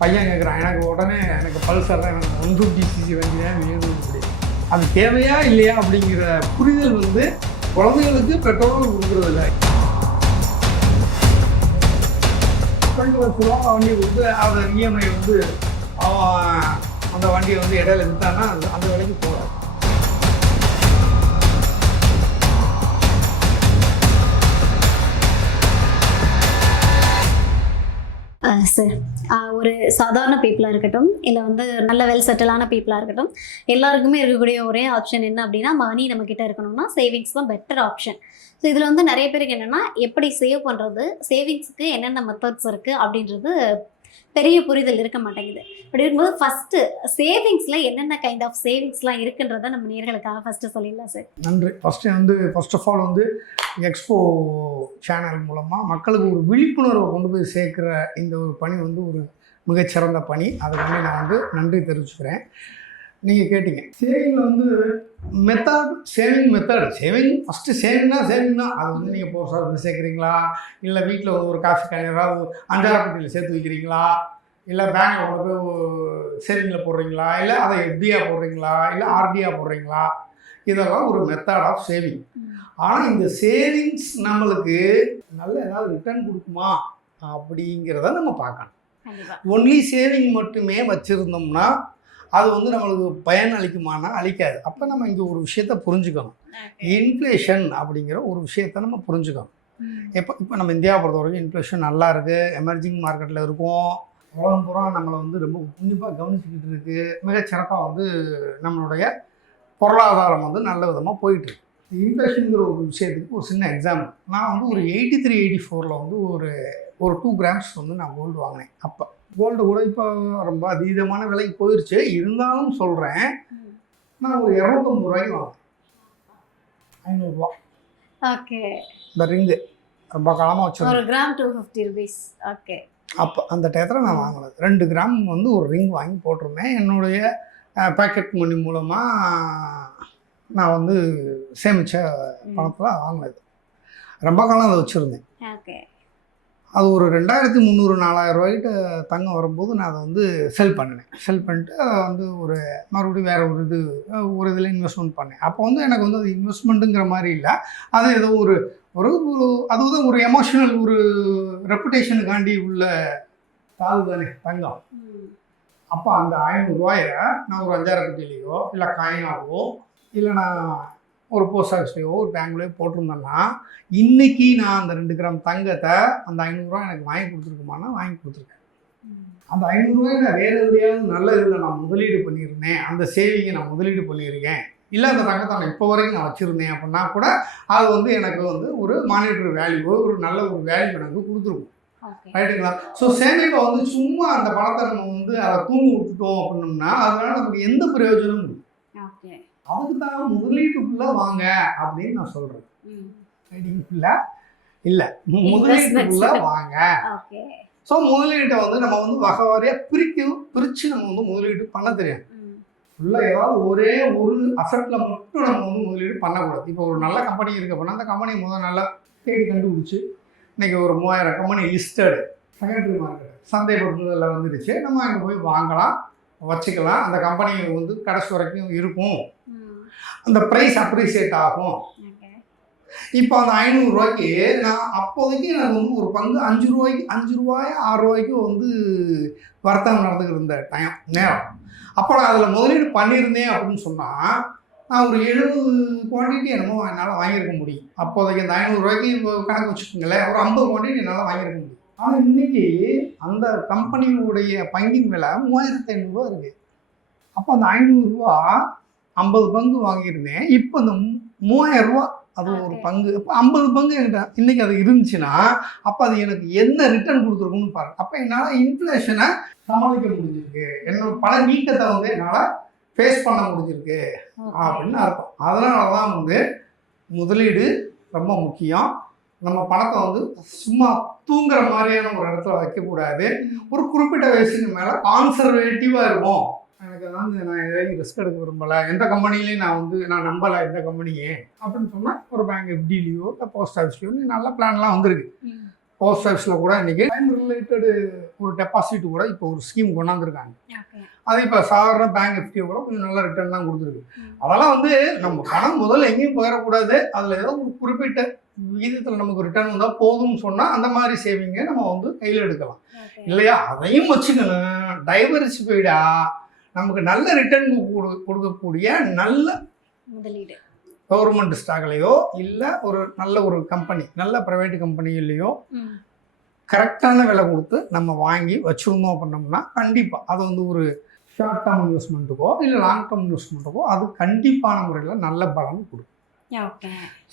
பையன் கேட்குறான், எனக்கு உடனே எனக்கு பல்சர் தான், எனக்கு 150cc வண்டி தான் வேணும் அப்படி. அது தேவையா இல்லையா அப்படிங்கிற புரிதல் வந்து குழந்தைகளுக்கு பெற்றோர்கள் கொடுக்குறதில்ல. 2 லட்ச ரூபா வண்டி கொடுத்து அதை இஎம்ஐ வந்து அவன் அந்த வண்டியை வந்து இடையில விட்டான்னா அந்த விலைக்கு போகாது. சார், ஒரு சாதாரண பீப்புளாக இருக்கட்டும், இல்லை வந்து நல்ல வெல் செட்டிலான பீப்புளாக இருக்கட்டும், எல்லாருக்குமே இருக்கக்கூடிய ஒரே ஆப்ஷன் என்ன அப்படின்னா, மணி நம்மக்கிட்ட இருக்கணும்னா சேவிங்ஸ் தான் பெட்டர் ஆப்ஷன். ஸோ இதில் வந்து நிறைய பேருக்கு என்னென்னா, எப்படி சேவ் பண்ணுறது, சேவிங்ஸுக்கு என்னென்ன மெத்தட்ஸ் இருக்குது அப்படின்றது பெரிய புரிதல் இருக்க மாட்டேங்குது. அப்படி இருக்கும்போது ஃபஸ்ட்டு சேவிங்ஸில் என்னென்ன கைண்ட் ஆஃப் சேவிங்ஸ்லாம் இருக்குன்றதை நம்ம நேர்களுக்காக ஃபஸ்ட்டு சொல்லிடலாம் சார். நன்றி. ஃபர்ஸ்ட் ஆஃப் ஆல் வந்து எக்ஸ்போ சேனல் மூலமாக மக்களுக்கு ஒரு விழிப்புணர்வை கொண்டு போய் சேர்க்குற இந்த ஒரு பணி வந்து ஒரு மிகச்சிறந்த பணி. அதுக்கு வந்து நான் வந்து நன்றி தெரிவிச்சுக்கிறேன். நீங்கள் கேட்டீங்க சேவிங்கில் வந்து சேவிங் ஃபஸ்ட்டு சேவிங்னா அது வந்து நீங்கள் போஸ்டாக வந்து சேர்க்குறீங்களா, இல்லை வீட்டில் வந்து ஒரு காஃபி கேன் ஏதாவது 5,000 பெட்டியில் சேர்த்து வைக்கிறீங்களா, இல்லை பேங்கில் கொண்டு போய் சேவிங்கில் போடுறீங்களா, இல்லை அதை எஃப்டியாக போடுறீங்களா, இல்லை ஆர்டியாக போடுறீங்களா, இதெல்லாம் ஒரு மெத்தட் ஆஃப் சேவிங். ஆனால் இந்த சேவிங்ஸ் நம்மளுக்கு நல்ல ஏதாவது ரிட்டர்ன் கொடுக்குமா அப்படிங்கிறத நம்ம பார்க்கணும். ஒன்லி சேவிங் மட்டுமே வச்சுருந்தோம்னா அது வந்து நம்மளுக்கு பயன் அளிக்குமானா அளிக்காது. அப்போ நம்ம இங்கே ஒரு விஷயத்த புரிஞ்சுக்கணும். இன்ஃப்ளேஷன் அப்படிங்கிற ஒரு விஷயத்த நம்ம புரிஞ்சுக்கணும். இப்போ நம்ம இந்தியாவை பொறுத்த வரைக்கும் இன்ஃப்ளேஷன் நல்லா இருக்குது, எமர்ஜிங் மார்க்கெட்டில் இருக்கும், உலகம் பூரா நம்மளை வந்து ரொம்ப உன்னிப்பாக கவனிச்சுக்கிட்டு இருக்குது, மிகச்சிறப்பாக வந்து நம்மளுடைய பொருளாதாரம் வந்து நல்ல விதமாக போயிட்டுருக்கு. இன்ஃப்ளேஷனுங்கிற ஒரு விஷயத்துக்கு ஒரு சின்ன எக்ஸாம்பிள். நான் வந்து ஒரு 83-84 வந்து ஒரு 2 கிராம்ஸ் வந்து நான் கோல்டு வாங்கினேன். அப்போ கோல்டு கூட இப்போ ரொம்ப அதீதமான விலைக்கு போயிடுச்சு. இருந்தாலும் சொல்கிறேன், நான் ஒரு 250 ரூபாய்க்கு வாங்கினேன். 500 ரூபா. ஓகே. இந்த ரிங்கு ரொம்ப காலமாக வச்சுருக்கேன். ஒரு கிராம் 250 ரூபீஸ். ஓகே. அப்போ அந்த டயத்தில் நான் வாங்கினது 2 கிராம் வந்து ஒரு ரிங் வாங்கி போட்டிருந்தேன். என்னுடைய பேக்கெட் மணி மூலமாக நான் வந்து சேமித்த பணத்தில் வாங்கினது. ரொம்ப காலம் அதை வச்சுருந்தேன். ஓகே. அது ஒரு 2300-4000 ரூபாய்கிட்ட தங்கம் வரும்போது நான் அதை வந்து செல் பண்ணிட்டு அதை வந்து மறுபடியும் வேறு ஒரு இதில் இன்வெஸ்ட்மெண்ட் பண்ணேன். அப்போ வந்து எனக்கு வந்து அது இன்வெஸ்ட்மெண்ட்டுங்கிற மாதிரி இல்லை, அது ஏதோ ஒரு அதுதான் ஒரு எமோஷனல் ஒரு ரெப்புடேஷனுக்காண்டி உள்ள தாது தானே தங்கம். அப்போ அந்த 500 ரூபாயை நான் ஒரு 5,000 பெட்டிலையோ இல்லை காயினாவோ இல்லை நான் ஒரு போஸ்ட் ஆஃபீஸ்லையோ ஒரு பேங்க்லேயோ போட்டிருந்தேன்னா இன்றைக்கி நான் அந்த 2 கிராம் தங்கத்தை அந்த 500 ரூபா எனக்கு வாங்கி கொடுத்துருக்குமானா வாங்கி கொடுத்துருக்கேன். அந்த 500 ரூபாய் நான் வேறு எதுலையாவது நல்ல இதில் நான் முதலீடு பண்ணியிருந்தேன், அந்த சேவிங்கை நான் முதலீடு பண்ணியிருக்கேன், இல்லை அந்த தங்கத்தை நான் இப்போ வரைக்கும் நான் வச்சுருந்தேன் அப்படின்னா கூட அது வந்து எனக்கு வந்து ஒரு மானிட்டரி வேல்யூ, ஒரு நல்ல ஒரு வேல்யூ எனக்கு கொடுத்துருக்கும். ரைட்டுங்களா? ஸோ சேமிப்பை வந்து சும்மா அந்த பணத்தை நம்ம வந்து அதை தூங்கி விட்டுட்டோம் அப்படின்னோம்னா அதனால நமக்கு எந்த பிரயோஜனமும் இல்லை. அதுக்கு தான் முதலீட்டுக்குள்ளே வாங்க அப்படின்னு நான் சொல்கிறேன். ரைட்டிங்குள்ள இல்லை, முதலீட்டுக்குள்ளே வாங்க. ஸோ முதலீட்டை வந்து நம்ம வந்து வகை வாரியாக பிரித்து நம்ம வந்து முதலீடு பண்ண தெரியாது. ஃபுல்லாக ஏதாவது ஒரே ஒரு அசட்டில் மட்டும் நம்ம வந்து முதலீடு பண்ணக்கூடாது. இப்போ ஒரு நல்ல கம்பெனி இருக்குது அப்படின்னா அந்த கம்பெனியை முதல் நல்லா தேடி கண்டுபிடிச்சி இன்றைக்கி ஒரு 3000 கம்பெனி லிஸ்டடு செகண்டரி மார்க்கெட் சந்தைப்படுத்துதலில் வந்துடுச்சு. நம்ம அங்கே போய் வாங்கலாம், வச்சுக்கலாம். அந்த கம்பெனி வந்து கடைசி வரைக்கும் இருக்கும், அந்த ப்ரைஸ் அப்ரிசியேட் ஆகும். இப்போ அந்த 500 ரூபாய்க்கு நான் அப்போதைக்கு நான் வந்து ஒரு பங்கு 5 ரூபாய் 6 ரூபாய்க்கு வந்து வர்த்தகம் நடந்துக்கிட்டு இருந்த நேரம். அப்போ நான் அதில் முதலீடு பண்ணியிருந்தேன் அப்படின்னு சொன்னால் நான் ஒரு 70 குவான்டிட்டி என்னமோ என்னால் வாங்கியிருக்க முடியும். அப்போதைக்கு அந்த 500 ரூபாய்க்கு கணக்கு வச்சுக்கோங்களேன், ஒரு 50 குவான்டிட்டி என்னால் வாங்கியிருக்க முடியும். ஆனால் இன்றைக்கி அந்த கம்பெனியுடைய பங்கின் விலை 3500 ரூபா இருக்குது. அப்போ அந்த 500 ரூபா 50 பங்கு வாங்கியிருந்தேன். இப்போ அந்த 3000 ரூபா அது ஒரு பங்கு. அப்போ 50 பங்கு என்கிட்ட இன்றைக்கி அது இருந்துச்சுன்னா அப்போ அது எனக்கு என்ன ரிட்டர்ன் கொடுத்துருக்குன்னு பாருங்கள். அப்போ என்னால் இன்ஃப்ளேஷனை சமாளிக்க முடிஞ்சிருக்கு, என்னோட பண நீக்கத்தை வந்து என்னால் ஃபேஸ் பண்ண முடிஞ்சிருக்கு அப்படின்னு அர்த்தம். அதனால தான் வந்து முதலீடு ரொம்ப முக்கியம். நம்ம பணத்தை வந்து சும்மா தூங்குற மாதிரியான ஒரு இடத்துல வைக்கக்கூடாது. ஒரு குறிப்பிட்ட வயசுக்கு மேலே கான்சர்வேட்டிவாக இருக்கும். எனக்கு வந்து நான் எதையும் ரிஸ்க் எடுக்க விரும்பலை, எந்த கம்பெனிலையும் நான் நம்பலை எந்த கம்பெனியே அப்படின்னு சொன்னால் ஒரு பேங்க் எஃப்டிலையோ இல்லை போஸ்ட் ஆஃபீஸ்லையோ நல்ல பிளான்லாம் வந்துருக்கு. போஸ்ட் ஆஃபீஸில் கூட இன்றைக்கி டைம் ரிலேட்டடு ஒரு டெபாசிட் கூட இப்போ ஒரு ஸ்கீம் கொண்டாந்துருக்காங்க. அது இப்போ சாதாரண பேங்க் எஃப்டியை கூட கொஞ்சம் நல்ல ரிட்டர்ன் தான் கொடுத்துருக்கு. அதெல்லாம் வந்து நம்ம பணம் முதல்ல எங்கேயும் போயிடக்கூடாது, அதில் ஏதோ ஒரு குறிப்பிட்ட விகிதத்தில் நமக்கு ரிட்டர்ன் வந்தால் போதும்னு சொன்னால் அந்த மாதிரி சேவிங்கை நம்ம வந்து கையில் எடுக்கலாம் இல்லையா. அதையும் வச்சுக்கணும், டைவர்சிஃபைடாக நமக்கு நல்ல ரிட்டர்ன் கொடுக்கக்கூடிய நல்ல முதலீடு கவர்மெண்ட் ஸ்டாக்லையோ இல்லை ஒரு நல்ல ஒரு கம்பெனி, நல்ல ப்ரைவேட் கம்பெனிலையோ கரெக்டான விலை கொடுத்து நம்ம வாங்கி வச்சுருந்தோம் பண்ணோம்னா கண்டிப்பாக அது வந்து ஒரு ஷார்ட் டேர்ம் இன்வெஸ்ட்மெண்ட்டுக்கோ இல்லை லாங் டேர்ம் இன்வெஸ்ட்மெண்ட்டுக்கோ அது கண்டிப்பான முறையில் நல்ல பலன் கொடுக்கும்.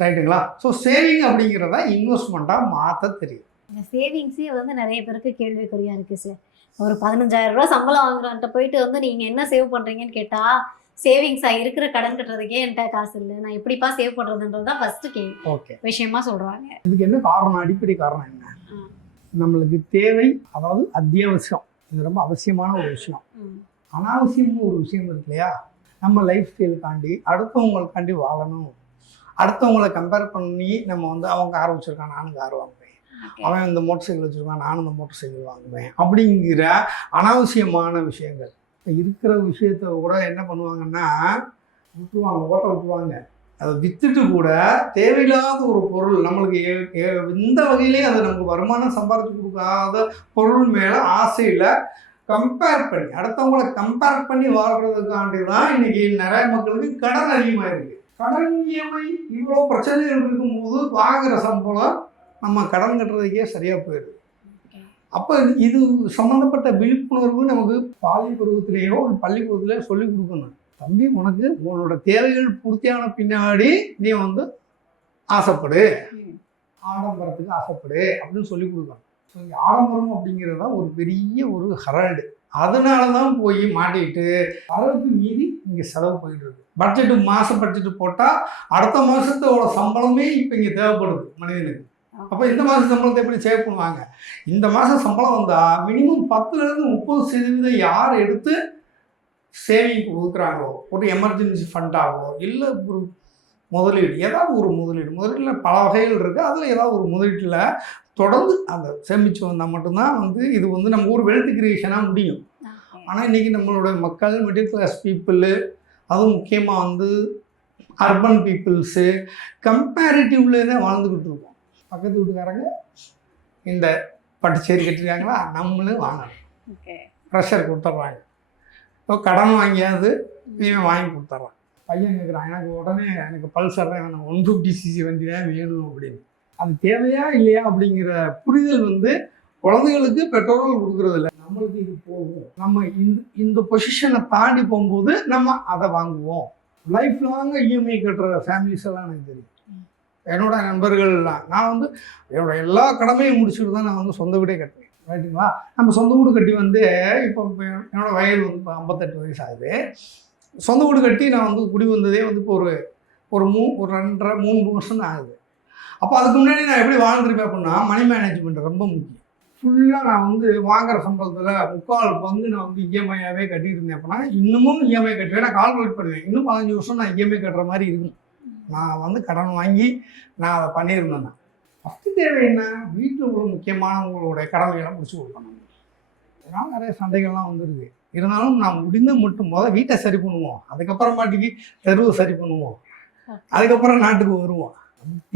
ரைட்டுங்களா? ஸோ சேவிங் அப்படிங்கிறத இன்வெஸ்ட்மெண்ட்டாக மாற்ற தெரியும். இந்த சேவிங்ஸே வந்து நிறைய பேருக்கு கேள்விக்குறியாக இருக்குது சார். ஒரு 15,000 ரூபா சம்பளம் வாங்குறவன்ட்ட போயிட்டு வந்து நீங்கள் என்ன சேவ் பண்ணுறீங்கன்னு கேட்டால், சேவிங்ஸாக இருக்கிற கடன் கட்டுறதுக்கே என்கிட்ட காசு இல்லை, நான் எப்படிப்பா சேவ் பண்ணுறதுன்றது தான் ஃபஸ்ட்டு விஷயமா சொல்கிறாங்க. இதுக்கு என்ன காரணம்? அடிப்படை காரணம் என்ன? நம்மளுக்கு தேவை, அதாவது அத்தியாவசியம், இது ரொம்ப அவசியமான ஒரு விஷயம். அனாவசியம்னு ஒரு விஷயம் இருக்கு இல்லையா? நம்ம லைஃப் ஸ்டைலுக்காண்டி அடுத்தவங்களுக்காண்டி வாழணும், அடுத்தவங்களை கம்பேர் பண்ணி நம்ம வந்து அவங்க கார் வச்சுருக்கான் நானும் கார் வாங்குவேன், அவன் இந்த மோட்டர் சைக்கிள் வச்சுருக்கான் நானும் இந்த மோட்டர் சைக்கிள் வாங்குவேன் அப்படிங்கிற அனாவசியமான விஷயங்கள் இருக்கிற விஷயத்த கூட என்ன பண்ணுவாங்கன்னா விட்டுருவாங்க, ஓட்ட விட்டுருவாங்க. அதை விற்றுட்டு கூட தேவையில்லாத ஒரு பொருள், நம்மளுக்கு எந்த வகையிலையும் அது நமக்கு வருமானம் சம்பாதிச்சு கொடுக்காத பொருள் மேலே ஆசையில் கம்பேர் பண்ணி அடுத்தவங்களை கம்பேர் பண்ணி வாழ்கிறதுக்காண்டி தான் இன்றைக்கி நிறைய மக்களுக்கு கடன் அதிகமாக இருக்குது. கடன் இஎம்ஐ இவ்வளோ பிரச்சனைகள் இருக்கும்போது வாங்குகிற சம்பளம் நம்ம கடன் கட்டுறதுக்கே சரியாக போயிடுது. அப்போ இது சம்மந்தப்பட்ட விழிப்புணர்வு நமக்கு பாலி பருவத்திலேயோ ஒரு பள்ளிக்கூடத்திலேயோ சொல்லிக் கொடுக்கணும். தம்பி, உனக்கு உன்னோட தேவைகள் பூர்த்தியான பின்னாடி நீ வந்து ஆசைப்படு, ஆடம்பரத்துக்கு ஆசைப்படு அப்படின்னு சொல்லிக் கொடுக்கணும். ஸோ இங்கே ஆடம்பரம் அப்படிங்கிறத ஒரு பெரிய ஒரு ஹரால்டு. அதனால தான் போய் மாட்டிக்கிட்டு அளவுக்கு மீறி இங்கே செலவு போயிட்டு இருக்கு. பட்ஜெட்டு மாதம் பட்ஜெட்டு போட்டால் அடுத்த மாதத்தோட சம்பளமே இப்போ இங்கே தேவைப்படுது மனிதனுக்கு. அப்போ இந்த மாதம் சம்பளத்தை எப்படி சேவ் பண்ணுவாங்க? இந்த மாதம் சம்பளம் வந்தால் மினிமம் 10% யார் எடுத்து சேவிங் கொடுக்குறாங்களோ, ஒரு எமர்ஜென்சி ஃபண்டாகவோ இல்லை ஒரு முதலீடு, ஏதாவது ஒரு முதலீட்டில் பல வகைகள் இருக்குது, அதில் ஏதாவது ஒரு முதலீட்டில் தொடர்ந்து அந்த சேமித்து வந்தால் மட்டும்தான் வந்து இது வந்து நம்ம ஒரு வெல்த் கிரியேஷனாக முடியும். ஆனால் இன்றைக்கி நம்மளோட மக்கள் மிடில் கிளாஸ் பீப்புளு, அதுவும் முக்கியமாக வந்து அர்பன் பீப்புள்ஸு கம்பேரிட்டிவ்லேயே தான் வாழ்ந்துக்கிட்டு இருக்கோம். பக்கத்து வீட்டுக்காரங்க இந்த பட்டுச்சேரி கட்டிருக்காங்களா, நம்மளும் வாங்கணும், ப்ரெஷர் கொடுத்துட்றாங்க. இப்போ கடன் வாங்கியாவது இவன் வாங்கி கொடுத்துட்றான். பையன் கேட்குறான், எனக்கு உடனே எனக்கு பல்சர் தான் வேணும், 150cc வண்டி தான் வேணும் அப்படின்னு. அது தேவையா இல்லையா அப்படிங்கிற புரிதல் வந்து குழந்தைகளுக்கு பெற்றோர்கள் கொடுக்குறது இல்லை. நம்மளுக்கு இது போகும், நம்ம இந்த பொசிஷனை தாண்டி போகும்போது நம்ம அதை வாங்குவோம். லைஃப் லாங்காக இஎம்ஐ கட்டுற ஃபேமிலிஸ் எல்லாம் எனக்கு தெரியும். என்னோட நண்பர்கள்லாம் நான் வந்து என்னோட எல்லா கடமையும் முடிச்சுட்டு தான் நான் வந்து சொந்த வீடே கட்டினேன். ரைட்டுங்களா? நம்ம சொந்த வீடு கட்டி வந்து இப்போ என்னோடய வயது வந்து 58 வயசு ஆகுது. சொந்த வீடு கட்டி நான் வந்து குடி வந்ததே வந்து இப்போ ஒரு 2.5-3 வருஷம் தான் ஆகுது. அப்போ அதுக்கு முன்னாடி நான் எப்படி வாழ்ந்துருப்பேன் அப்படின்னா, மணி மேனேஜ்மெண்ட் ரொம்ப முக்கியம். ஃபுல்லாக நான் வந்து வாங்குகிற சம்பளத்தில் 3/4 பங்கு நான் வந்து இஎம்ஐயாகவே கட்டிகிட்டு இருந்தேன். அப்படின்னா இன்னமும் இஎம்ஐ கட்டுவேன். நான் கால்குலேட் பண்ணுவேன், இன்னும் 15 வருஷம் நான் இஎம்ஐ கட்டுற மாதிரி இருக்கும். நான் வந்து கடன் வாங்கி நான் அதை பண்ணியிருந்தேன். ஃபஸ்ட்டு தேவை என்ன? வீட்டில் உள்ள முக்கியமானவங்களுடைய கடமைகளை முடிச்சு கொடுக்கணும். இதனால் நிறைய சண்டைகள்லாம் வந்துருக்கு. இருந்தாலும் நான் முடிந்த மட்டும் வீட்டை சரி பண்ணுவோம், அதுக்கப்புறமாட்டிக்கு தெருவை சரி பண்ணுவோம், அதுக்கப்புறம் நாட்டுக்கு வருவோம்.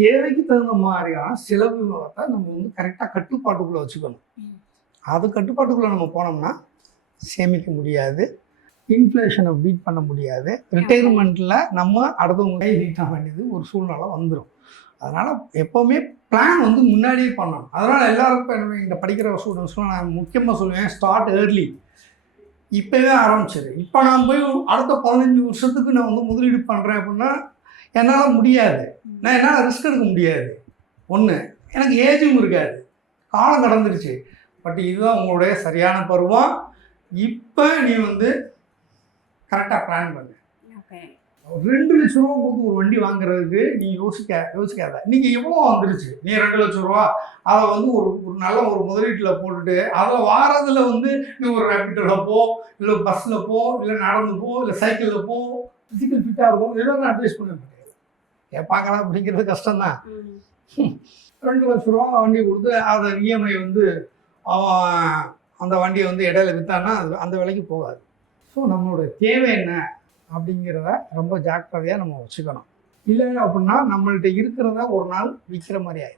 தேவைக்கு தகுந்த மாதிரியான செலவுகளை நம்ம வந்து கரெக்டாக கட்டுப்பாட்டுக்குள்ளே வச்சுக்கணும். அது கட்டுப்பாட்டுக்குள்ளே நம்ம போனோம்னா சேமிக்க முடியாது, இன்ஃப்ளேஷனை பீட் பண்ண முடியாது, ரிட்டையர்மெண்ட்டில் நம்ம அடுத்தவங்க கை நீட்ட வேண்டியது ஒரு சூழ்நிலை வந்துடும். அதனால் எப்போவுமே பிளான் வந்து முன்னாடியே பண்ணணும். அதனால் எல்லாருக்கும் இந்த படிக்கிற ஸ்டூடெண்ட்ஸ்லாம் நான் முக்கியமாக சொல்லுவேன், ஸ்டார்ட் ஏர்லி. இப்போவே ஆரம்பிச்சிரு. இப்போ நான் போய் அடுத்த 15 வருஷத்துக்கு நான் வந்து முதலீடு பண்ணுறேன் அப்படின்னா என்னால் முடியாது. என்னால் ரிஸ்க் எடுக்க முடியாது. ஒன்று, எனக்கு ஏஜும் இருக்காது, காலம் கடந்துருச்சு. பட் இதுதான் உங்களுடைய சரியான பருவம். இப்போ நீ வந்து கரெக்டாக பிளான் பண்ணு. 2 லட்ச ரூபா கொடுத்து ஒரு வண்டி வாங்குறதுக்கு நீ யோசிக்காத. இன்றைக்கி எவ்வளோ வந்துருச்சு. நீ 2 லட்ச ரூபா அதை வந்து ஒரு நல்ல ஒரு முதலீட்டில் போட்டுட்டு அதில் வாரத்தில் வந்து நீ ஒரு ரேபிட்டோவில் போ, இல்லை பஸ்ஸில் போ, இல்லை நடந்து போ, இல்லை சைக்கிளில் போ, ஃபிசிக்கல் ஃபிட்டாக இருக்கும். இதெல்லாம் நான் அட்வைஸ் பண்ண மாட்டேன். கேட்பாங்களா அப்படிங்கிறது கஷ்டம்தான். 2 லட்ச ரூபா வண்டி கொடுத்து அதை இஎம்ஐ வந்து அவன் அந்த வண்டியை வந்து இடையில விற்றான்னா அது அந்த விலைக்கு போகாது. ஸோ நம்மளோட தேவை என்ன அப்படிங்கிறத ரொம்ப ஜாக்கிரதையாக நம்ம வச்சுக்கணும். இல்லை அப்படின்னா நம்மள்ட்ட இருக்கிறத ஒரு நாள் விற்கிற மாதிரி ஆயிடும்.